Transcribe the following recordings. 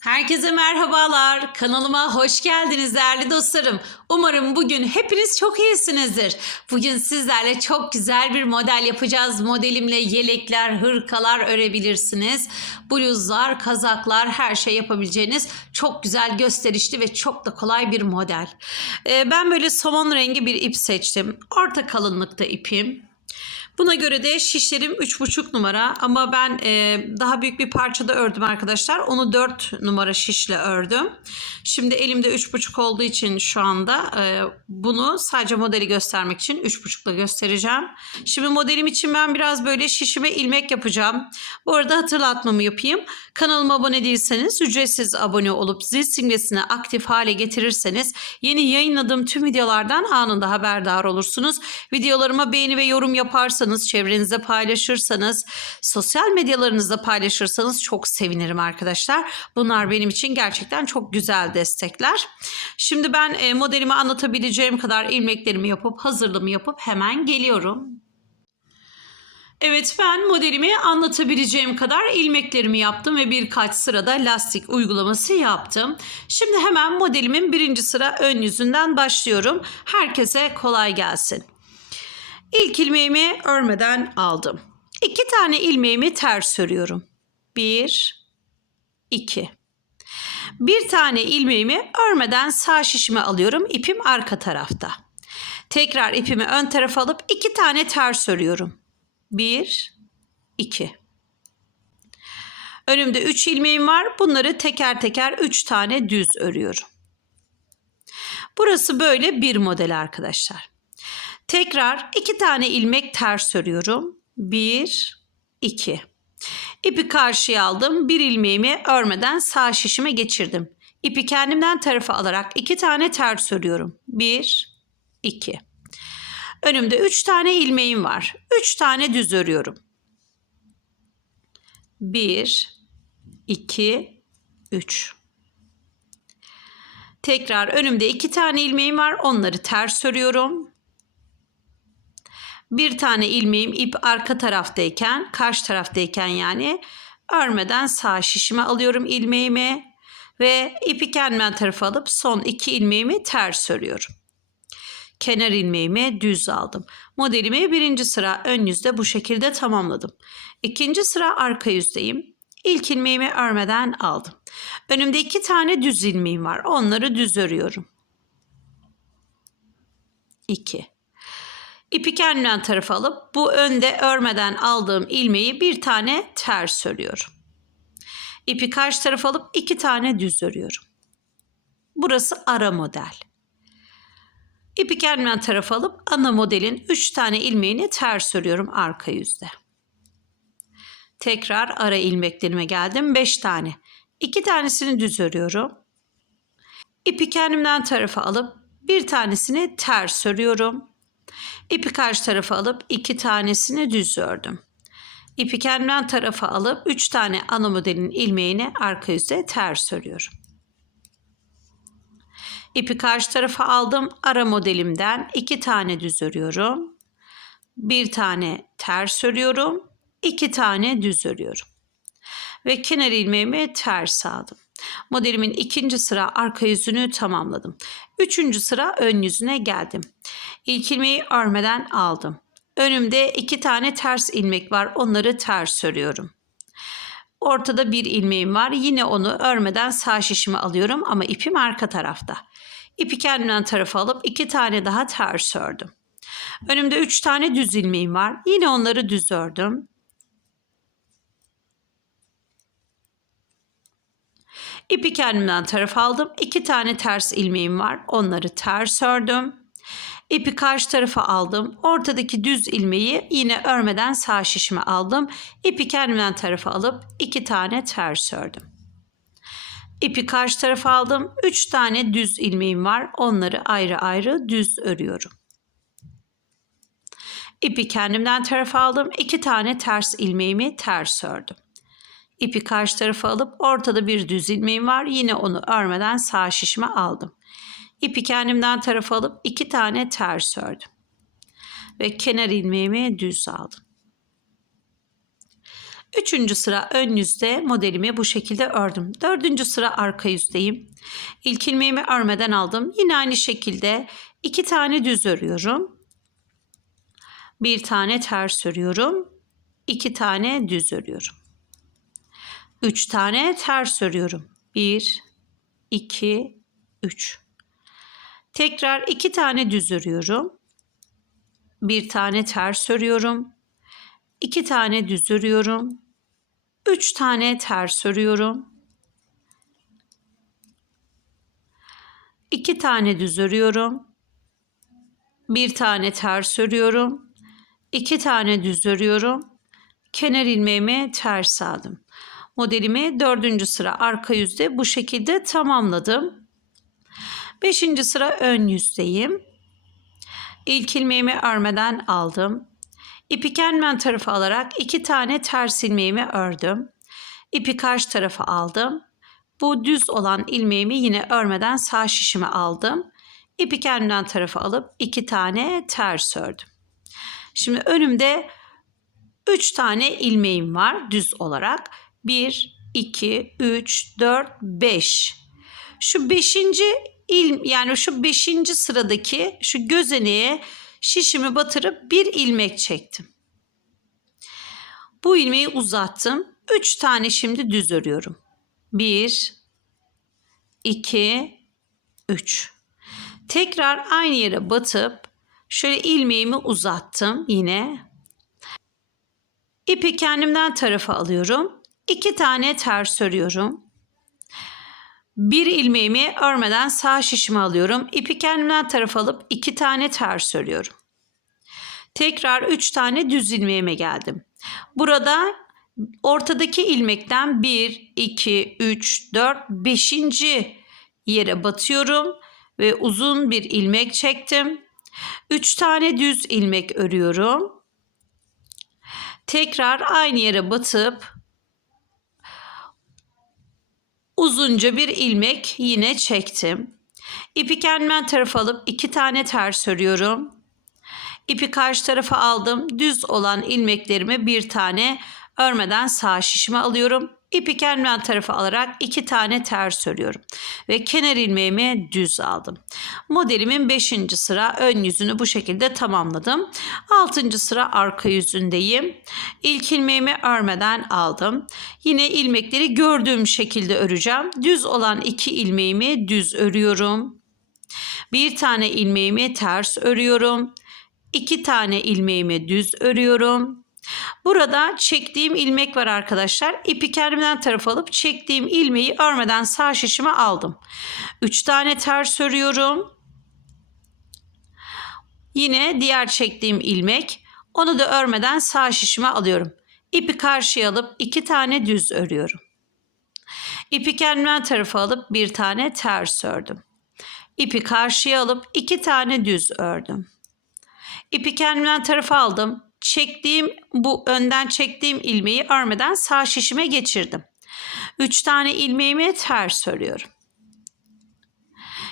Herkese merhabalar. Kanalıma hoş geldiniz değerli dostlarım. Umarım bugün hepiniz çok iyisinizdir. Bugün sizlerle çok güzel bir model yapacağız. Modelimle yelekler, hırkalar örebilirsiniz. Bluzlar, kazaklar, her şey yapabileceğiniz çok güzel, gösterişli ve çok da kolay bir model. Ee, ben böyle somon rengi bir ip seçtim. Orta kalınlıkta ipim. Buna göre de şişlerim 3,5 numara ama ben e, daha büyük bir parçada ördüm arkadaşlar. Onu 4 numara şişle ördüm. Şimdi elimde 3,5 olduğu için şu anda e, bunu sadece modeli göstermek için 3,5'la göstereceğim. Şimdi modelim için ben biraz böyle şişime ilmek yapacağım. Bu arada hatırlatmamı yapayım. Kanalıma abone değilseniz ücretsiz abone olup zil simgesini aktif hale getirirseniz yeni yayınladığım tüm videolardan anında haberdar olursunuz. Videolarıma beğeni ve yorum yaparsanız, çevrenizde paylaşırsanız, sosyal medyalarınızda paylaşırsanız çok sevinirim arkadaşlar. Bunlar benim için gerçekten çok güzel destekler. Şimdi ben e, modelimi anlatabileceğim kadar ilmeklerimi yapıp hazırlığımı yapıp hemen geliyorum. Evet ben modelimi anlatabileceğim kadar ilmeklerimi yaptım ve birkaç sırada lastik uygulaması yaptım. Şimdi hemen modelimin birinci sıra ön yüzünden başlıyorum. Herkese kolay gelsin. İlk ilmeğimi örmeden aldım. İki tane ilmeğimi ters örüyorum. Bir, iki. Bir tane ilmeğimi örmeden sağ şişime alıyorum. İpim arka tarafta. Tekrar ipimi ön tarafa alıp iki tane ters örüyorum. Bir, iki. Önümde üç ilmeğim var. Bunları teker teker üç tane düz örüyorum. Burası böyle bir model arkadaşlar. Tekrar iki tane ilmek ters örüyorum. Bir, iki. İpi karşıya aldım. Bir ilmeğimi örmeden sağ şişime geçirdim. İpi kendimden tarafa alarak iki tane ters örüyorum. Bir, iki. Önümde üç tane ilmeğim var. Üç tane düz örüyorum. Bir, iki, üç. Tekrar önümde iki tane ilmeğim var. Onları ters örüyorum. Bir tane ilmeğim ip arka taraftayken, karşı taraftayken yani örmeden sağ şişime alıyorum ilmeğimi ve ipi kendimden tarafa alıp son iki ilmeğimi ters örüyorum. Kenar ilmeğimi düz aldım. Modelimi birinci sıra ön yüzde bu şekilde tamamladım. İkinci sıra arka yüzdeyim. İlk ilmeğimi örmeden aldım. Önümde iki tane düz ilmeğim var. Onları düz örüyorum. 2. İpi kendimden tarafa alıp bu önde örmeden aldığım ilmeği bir tane ters örüyorum. İpi karşı tarafa alıp iki tane düz örüyorum. Burası ara model. İpi kendimden tarafa alıp ana modelin 3 tane ilmeğini ters örüyorum arka yüzde. Tekrar ara ilmeklerime geldim 5 tane. 2 tanesini düz örüyorum. İpi kendimden tarafa alıp bir tanesini ters örüyorum. İpi karşı tarafa alıp iki tanesini düz ördüm. İpi kendimden tarafa alıp 3 tane ana modelin ilmeğini arka yüzde ters örüyorum. İpi karşı tarafa aldım. Ara modelimden iki tane düz örüyorum. Bir tane ters örüyorum. iki tane düz örüyorum. Ve kenar ilmeğimi ters aldım. Modelimin ikinci sıra arka yüzünü tamamladım. Üçüncü sıra ön yüzüne geldim. İlk ilmeği örmeden aldım. Önümde iki tane ters ilmek var. Onları ters örüyorum. Ortada bir ilmeğim var. Yine onu örmeden sağ şişime alıyorum ama ipim arka tarafta. İpi kendimden tarafa alıp iki tane daha ters ördüm. Önümde üç tane düz ilmeğim var. Yine onları düz ördüm. İpi kendimden tarafa aldım. İki tane ters ilmeğim var. Onları ters ördüm. İpi karşı tarafa aldım. Ortadaki düz ilmeği yine örmeden sağ şişime aldım. İpi kendimden tarafa alıp iki tane ters ördüm. İpi karşı tarafa aldım. Üç tane düz ilmeğim var. Onları ayrı ayrı düz örüyorum. İpi kendimden tarafa aldım. İki tane ters ilmeğimi ters ördüm. İpi karşı tarafa alıp ortada bir düz ilmeğim var. Yine onu örmeden sağ şişime aldım. İpi kendimden tarafa alıp iki tane ters ördüm. Ve kenar ilmeğimi düz aldım. Üçüncü sıra ön yüzde modelimi bu şekilde ördüm. Dördüncü sıra arka yüzdeyim. İlk ilmeğimi örmeden aldım. Yine aynı şekilde iki tane düz örüyorum. Bir tane ters örüyorum. iki tane düz örüyorum. Üç tane ters örüyorum. Bir, iki, üç. Tekrar iki tane düz örüyorum. Bir tane ters örüyorum. iki tane düz örüyorum. Üç tane ters örüyorum. iki tane düz örüyorum. Bir tane ters örüyorum. iki tane düz örüyorum. Kenar ilmeğimi ters aldım. Modelimi dördüncü sıra arka yüzde bu şekilde tamamladım. Beşinci sıra ön yüzdeyim. İlk ilmeğimi örmeden aldım. İpi kendimden tarafa alarak iki tane ters ilmeğimi ördüm. İpi karşı tarafa aldım. Bu düz olan ilmeğimi yine örmeden sağ şişime aldım. İpi kendimden tarafa alıp iki tane ters ördüm. Şimdi önümde üç tane ilmeğim var düz olarak. 1, 2, 3, 4, 5. Şu beşinci il, yani şu beşinci sıradaki şu gözeneğe şişimi batırıp bir ilmek çektim. Bu ilmeği uzattım. Üç tane şimdi düz örüyorum. Bir, iki, üç. Tekrar aynı yere batıp şöyle ilmeğimi uzattım yine. İpi kendimden tarafa alıyorum. İki tane ters örüyorum. Bir ilmeğimi örmeden sağ şişime alıyorum. İpi kendimden tarafa alıp iki tane ters örüyorum. Tekrar üç tane düz ilmeğime geldim. Burada ortadaki ilmekten 1, 2, 3, 4, 5. yere batıyorum ve uzun bir ilmek çektim. 3 tane düz ilmek örüyorum. Tekrar aynı yere batıp uzunca bir ilmek yine çektim. İpi kendimden tarafa alıp iki tane ters örüyorum. İpi karşı tarafa aldım. Düz olan ilmeklerimi bir tane örmeden sağ şişime alıyorum. İpi kendimden tarafa alarak iki tane ters örüyorum. Ve kenar ilmeğimi düz aldım. Modelimin 5. sıra ön yüzünü bu şekilde tamamladım. 6. sıra arka yüzündeyim. İlk ilmeğimi örmeden aldım. Yine ilmekleri gördüğüm şekilde öreceğim. Düz olan iki ilmeğimi düz örüyorum. Bir tane ilmeğimi ters örüyorum. İki tane ilmeğimi düz örüyorum. Burada çektiğim ilmek var arkadaşlar. İpi kendimden taraf alıp çektiğim ilmeği örmeden sağ şişime aldım. 3 tane ters örüyorum. Yine diğer çektiğim ilmek. Onu da örmeden sağ şişime alıyorum. İpi karşıya alıp 2 tane düz örüyorum. İpi kendimden tarafa alıp bir tane ters ördüm. İpi karşıya alıp 2 tane düz ördüm. İpi kendimden tarafa aldım çektiğim bu önden çektiğim ilmeği örmeden sağ şişime geçirdim. 3 tane ilmeğimi ters örüyorum.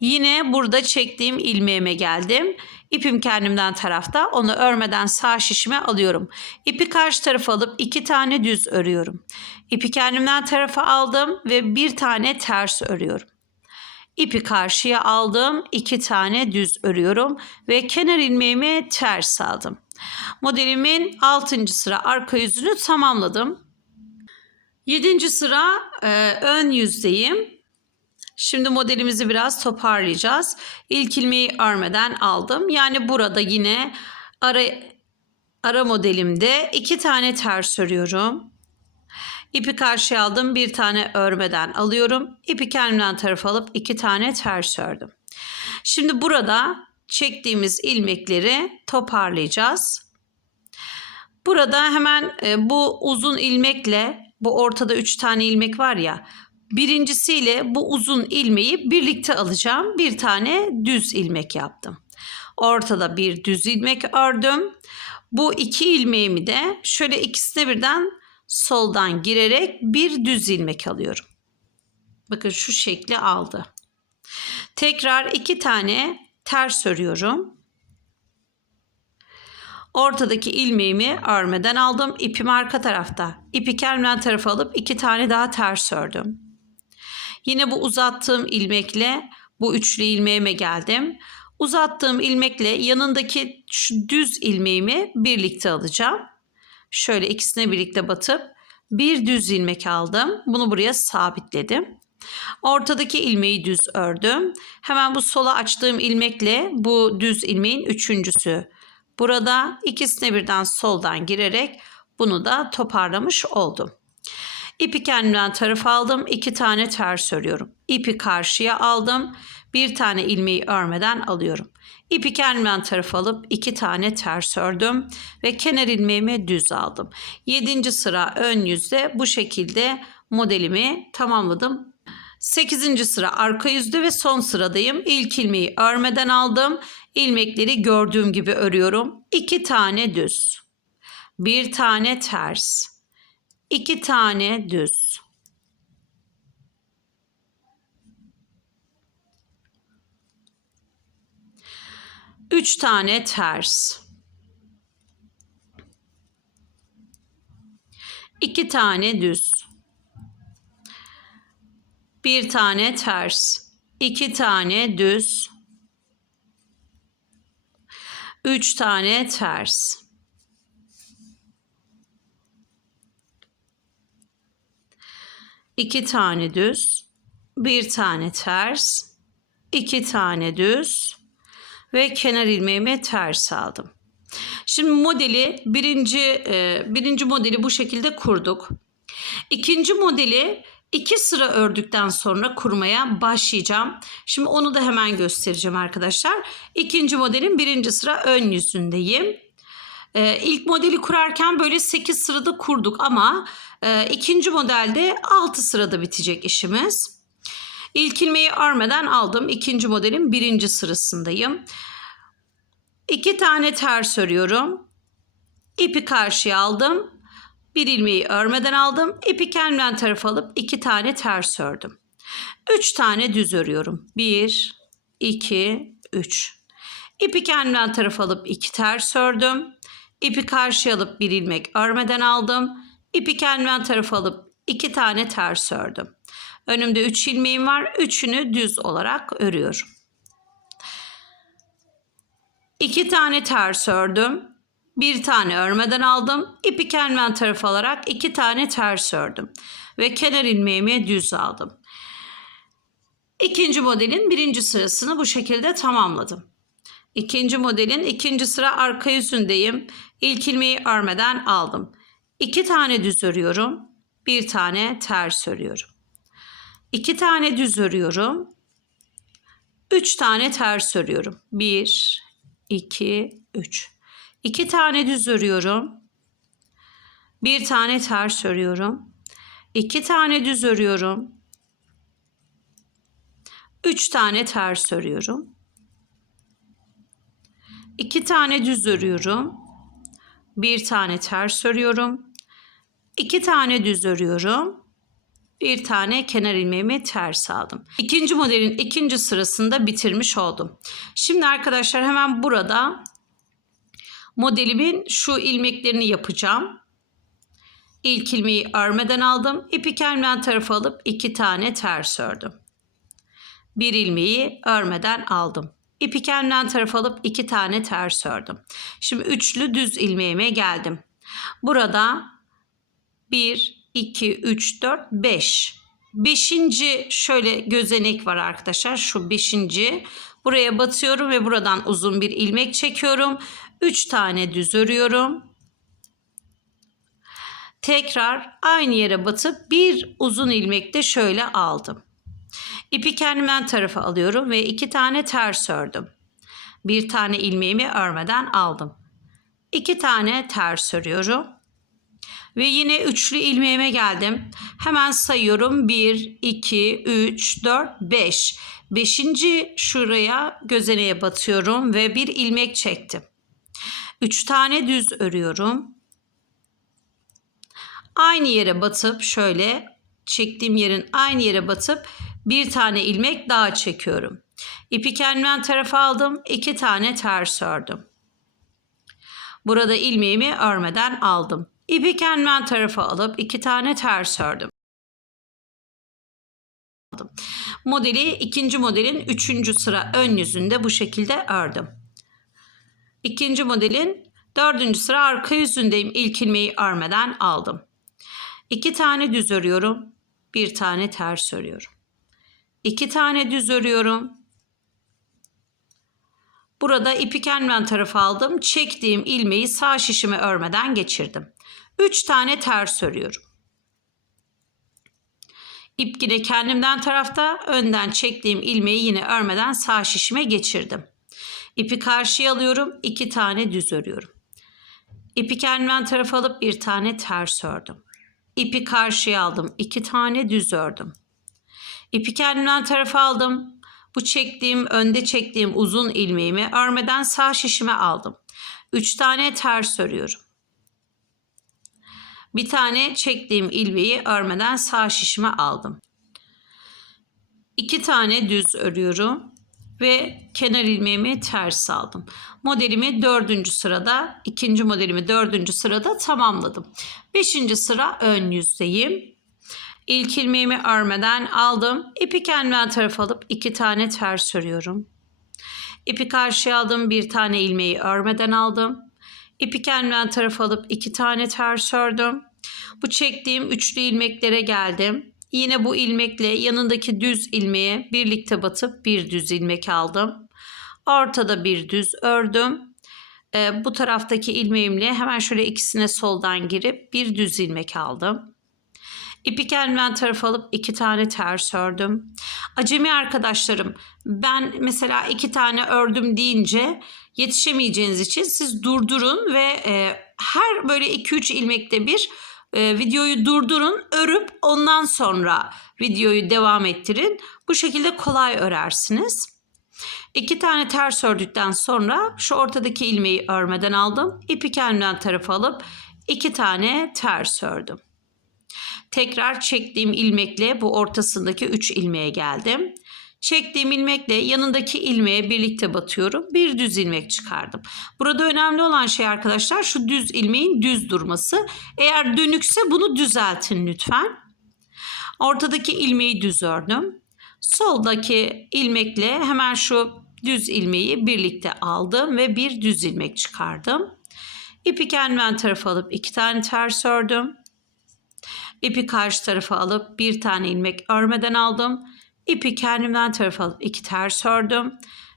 Yine burada çektiğim ilmeğime geldim. İpim kendimden tarafta. Onu örmeden sağ şişime alıyorum. İpi karşı tarafa alıp iki tane düz örüyorum. İpi kendimden tarafa aldım ve bir tane ters örüyorum. İpi karşıya aldım. iki tane düz örüyorum ve kenar ilmeğimi ters aldım. Modelimin 6. sıra arka yüzünü tamamladım. 7. sıra e, ön yüzdeyim. Şimdi modelimizi biraz toparlayacağız. İlk ilmeği örmeden aldım. Yani burada yine ara ara modelimde iki tane ters örüyorum. İpi karşıya aldım. Bir tane örmeden alıyorum. İpi kendimden tarafa alıp iki tane ters ördüm. Şimdi burada çektiğimiz ilmekleri toparlayacağız. Burada hemen e, bu uzun ilmekle bu ortada 3 tane ilmek var ya birincisiyle bu uzun ilmeği birlikte alacağım. Bir tane düz ilmek yaptım. Ortada bir düz ilmek ördüm. Bu iki ilmeğimi de şöyle ikisine birden soldan girerek bir düz ilmek alıyorum. Bakın şu şekli aldı. Tekrar iki tane ters örüyorum. Ortadaki ilmeğimi örmeden aldım. İpim arka tarafta. İpi kendimden tarafa alıp iki tane daha ters ördüm. Yine bu uzattığım ilmekle bu üçlü ilmeğime geldim. Uzattığım ilmekle yanındaki şu düz ilmeğimi birlikte alacağım. Şöyle ikisine birlikte batıp bir düz ilmek aldım. Bunu buraya sabitledim. Ortadaki ilmeği düz ördüm. Hemen bu sola açtığım ilmekle bu düz ilmeğin üçüncüsü. Burada ikisine birden soldan girerek bunu da toparlamış oldum. İpi kendimden taraf aldım. iki tane ters örüyorum. İpi karşıya aldım. Bir tane ilmeği örmeden alıyorum. İpi kendimden taraf alıp iki tane ters ördüm ve kenar ilmeğimi düz aldım. Yedinci sıra ön yüzde bu şekilde modelimi tamamladım. 8. sıra arka yüzde ve son sıradayım. İlk ilmeği örmeden aldım. İlmekleri gördüğüm gibi örüyorum. 2 tane düz. Bir tane ters. 2 tane düz. Üç tane ters. İki tane düz bir tane ters, iki tane düz, üç tane ters. iki tane düz, bir tane ters, iki tane düz ve kenar ilmeğimi ters aldım. Şimdi modeli birinci e, birinci modeli bu şekilde kurduk. İkinci modeli İki sıra ördükten sonra kurmaya başlayacağım. Şimdi onu da hemen göstereceğim arkadaşlar. İkinci modelin birinci sıra ön yüzündeyim. Ee, ilk modeli kurarken böyle 8 sırada kurduk ama e, ikinci modelde 6 sırada bitecek işimiz. İlk ilmeği örmeden aldım. İkinci modelin birinci sırasındayım. İki tane ters örüyorum. İpi karşıya aldım. Bir ilmeği örmeden aldım. İpi kendimden tarafa alıp iki tane ters ördüm. Üç tane düz örüyorum. Bir, iki, üç. İpi kendimden tarafa alıp iki ters ördüm. İpi karşıya alıp bir ilmek örmeden aldım. İpi kendimden tarafa alıp iki tane ters ördüm. Önümde üç ilmeğim var. Üçünü düz olarak örüyorum. İki tane ters ördüm. Bir tane örmeden aldım. İpi kendimden taraf alarak iki tane ters ördüm. Ve kenar ilmeğimi düz aldım. İkinci modelin birinci sırasını bu şekilde tamamladım. İkinci modelin ikinci sıra arka yüzündeyim. İlk ilmeği örmeden aldım. İki tane düz örüyorum. Bir tane ters örüyorum. İki tane düz örüyorum. Üç tane ters örüyorum. Bir, iki, üç. İki tane düz örüyorum. Bir tane ters örüyorum. İki tane düz örüyorum. Üç tane ters örüyorum. İki tane düz örüyorum. Bir tane ters örüyorum. İki tane düz örüyorum. Bir tane kenar ilmeğimi ters aldım. İkinci modelin ikinci sırasında bitirmiş oldum. Şimdi arkadaşlar hemen burada modelimin şu ilmeklerini yapacağım. İlk ilmeği örmeden aldım. İpi kendimden tarafa alıp iki tane ters ördüm. Bir ilmeği örmeden aldım. İpi kendimden tarafa alıp iki tane ters ördüm. Şimdi üçlü düz ilmeğime geldim. Burada 1, 2, 3, 4, 5. Beşinci şöyle gözenek var arkadaşlar. Şu beşinci. Buraya batıyorum ve buradan uzun bir ilmek çekiyorum. 3 tane düz örüyorum. Tekrar aynı yere batıp bir uzun ilmek de şöyle aldım. İpi kendimden tarafa alıyorum ve iki tane ters ördüm. Bir tane ilmeğimi örmeden aldım. İki tane ters örüyorum. Ve yine üçlü ilmeğime geldim. Hemen sayıyorum. 1, 2, 3, 4, 5. Beşinci şuraya gözeneğe batıyorum ve bir ilmek çektim. 3 tane düz örüyorum. Aynı yere batıp şöyle çektiğim yerin aynı yere batıp bir tane ilmek daha çekiyorum. İpi kendimden tarafa aldım. iki tane ters ördüm. Burada ilmeğimi örmeden aldım. İpi kendimden tarafa alıp iki tane ters ördüm. Modeli ikinci modelin üçüncü sıra ön yüzünde bu şekilde ördüm. İkinci modelin dördüncü sıra arka yüzündeyim. İlk ilmeği örmeden aldım. İki tane düz örüyorum. Bir tane ters örüyorum. İki tane düz örüyorum. Burada ipi kendimden tarafa aldım. Çektiğim ilmeği sağ şişime örmeden geçirdim. Üç tane ters örüyorum. İp yine kendimden tarafta önden çektiğim ilmeği yine örmeden sağ şişime geçirdim. İpi karşıya alıyorum. iki tane düz örüyorum. İpi kendimden tarafa alıp bir tane ters ördüm. İpi karşıya aldım. iki tane düz ördüm. İpi kendimden tarafa aldım. Bu çektiğim, önde çektiğim uzun ilmeğimi örmeden sağ şişime aldım. Üç tane ters örüyorum. Bir tane çektiğim ilmeği örmeden sağ şişime aldım. İki tane düz örüyorum ve kenar ilmeğimi ters aldım. Modelimi dördüncü sırada, ikinci modelimi dördüncü sırada tamamladım. Beşinci sıra ön yüzdeyim. İlk ilmeğimi örmeden aldım. İpi kendimden tarafa alıp iki tane ters örüyorum. İpi karşıya aldım. Bir tane ilmeği örmeden aldım. İpi kendimden tarafa alıp iki tane ters ördüm. Bu çektiğim üçlü ilmeklere geldim. Yine bu ilmekle yanındaki düz ilmeğe birlikte batıp bir düz ilmek aldım. Ortada bir düz ördüm. Ee, bu taraftaki ilmeğimle hemen şöyle ikisine soldan girip bir düz ilmek aldım. İpi kendimden tarafa alıp iki tane ters ördüm. Acemi arkadaşlarım ben mesela iki tane ördüm deyince yetişemeyeceğiniz için siz durdurun ve e, her böyle 2-3 ilmekte bir e, videoyu durdurun, örüp ondan sonra videoyu devam ettirin. Bu şekilde kolay örersiniz. İki tane ters ördükten sonra şu ortadaki ilmeği örmeden aldım. İpi kendimden tarafa alıp iki tane ters ördüm. Tekrar çektiğim ilmekle bu ortasındaki 3 ilmeğe geldim. Çektiğim ilmekle yanındaki ilmeğe birlikte batıyorum. Bir düz ilmek çıkardım. Burada önemli olan şey arkadaşlar şu düz ilmeğin düz durması. Eğer dönükse bunu düzeltin lütfen. Ortadaki ilmeği düz ördüm. Soldaki ilmekle hemen şu düz ilmeği birlikte aldım ve bir düz ilmek çıkardım. İpi kendimden tarafa alıp iki tane ters ördüm. İpi karşı tarafa alıp bir tane ilmek örmeden aldım. İpi kendimden tarafa alıp iki ters ördüm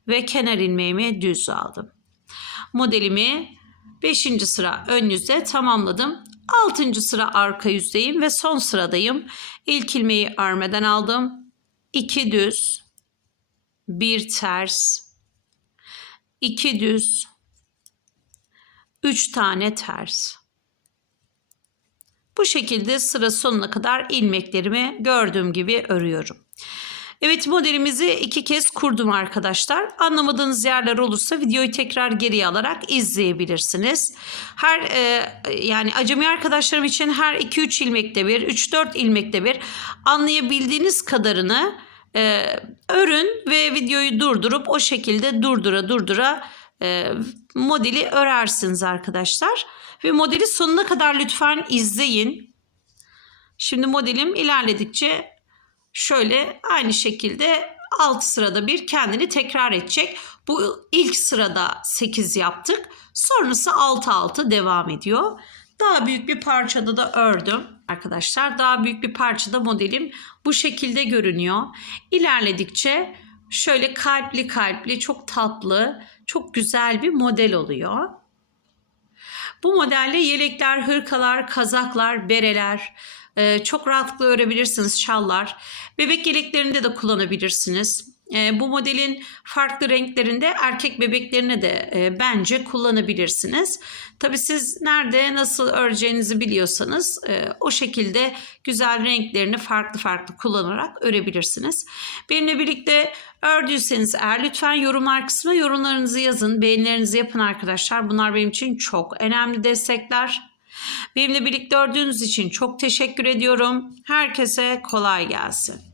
ve kenar ilmeğimi düz aldım. Modelimi 5. sıra ön yüzde tamamladım. 6. sıra arka yüzdeyim ve son sıradayım. İlk ilmeği örmeden aldım. 2 düz, bir ters, 2 düz, 3 tane ters. Bu şekilde sıra sonuna kadar ilmeklerimi gördüğüm gibi örüyorum. Evet modelimizi iki kez kurdum arkadaşlar. Anlamadığınız yerler olursa videoyu tekrar geriye alarak izleyebilirsiniz. Her e, yani acemi arkadaşlarım için her 2-3 ilmekte bir, 3-4 ilmekte bir anlayabildiğiniz kadarını e, örün ve videoyu durdurup o şekilde durdura durdura e, modeli örersiniz arkadaşlar. Ve modeli sonuna kadar lütfen izleyin. Şimdi modelim ilerledikçe şöyle aynı şekilde alt sırada bir kendini tekrar edecek. Bu ilk sırada 8 yaptık. Sonrası 6 6 devam ediyor. Daha büyük bir parçada da ördüm arkadaşlar. Daha büyük bir parçada modelim bu şekilde görünüyor. İlerledikçe şöyle kalpli kalpli çok tatlı, çok güzel bir model oluyor. Bu modelle yelekler, hırkalar, kazaklar, bereler e, çok rahatlıkla örebilirsiniz şallar. Bebek yeleklerinde de kullanabilirsiniz. E, bu modelin farklı renklerinde erkek bebeklerine de e, bence kullanabilirsiniz. Tabi siz nerede nasıl öreceğinizi biliyorsanız e, o şekilde güzel renklerini farklı farklı kullanarak örebilirsiniz. Benimle birlikte ördüyseniz eğer lütfen yorumlar kısmına yorumlarınızı yazın. Beğenilerinizi yapın arkadaşlar. Bunlar benim için çok önemli destekler. Benimle birlikte ördüğünüz için çok teşekkür ediyorum. Herkese kolay gelsin.